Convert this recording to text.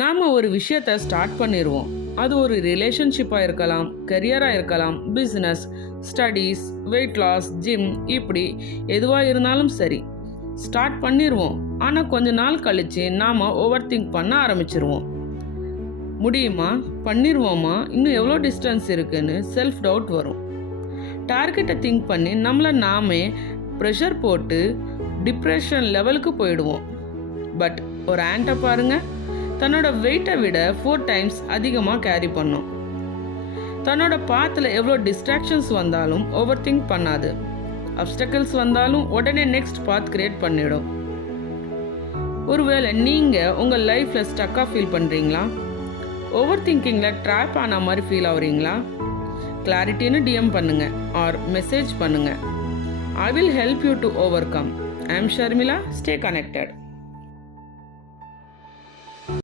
நாம் ஒரு விஷயத்தை ஸ்டார்ட் பண்ணிடுவோம். அது ஒரு ரிலேஷன்ஷிப்பாக இருக்கலாம், கரியராக இருக்கலாம், business, studies, weight loss, gym, இப்படி எதுவாக இருந்தாலும் சரி ஸ்டார்ட் பண்ணிடுவோம். ஆனால் கொஞ்ச நாள் கழித்து நாம் ஓவர் திங்க் பண்ண ஆரம்பிச்சிருவோம். முடியுமா, பண்ணிடுவோமா, இன்னும் எவ்வளோ டிஸ்டன்ஸ் இருக்குன்னு செல்ஃப் டவுட் வரும். டார்கெட்டை திங்க் பண்ணி நம்மளை நாமே ப்ரெஷர் போட்டு டிப்ரெஷன் லெவலுக்கு போயிடுவோம். பட் ஒரு ஆண்ட்டை பாருங்கள், தன்னோட வெயிட்டை விட 4 டைம்ஸ் அதிகமாக கேரி பண்ணும். தன்னோட பாத்தில் எவ்வளோ டிஸ்ட்ராக்ஷன்ஸ் வந்தாலும் ஓவர் திங்க் பண்ணாது. அப்டக்கிள்ஸ் வந்தாலும் உடனே நெக்ஸ்ட் பாத் கிரியேட் பண்ணிடும். ஒருவேளை நீங்கள் உங்கள் லைஃப்பில் ஸ்டக்காக ஃபீல் பண்ணுறீங்களா? ஓவர் திங்கிங்கில் ட்ராப் ஆன மாதிரி ஃபீல் ஆகுறீங்களா? கிளாரிட்டின்னு டிஎம் பண்ணுங்கள் ஆர் மெசேஜ் பண்ணுங்கள். I will help you to overcome. I am Sharmila. Stay connected.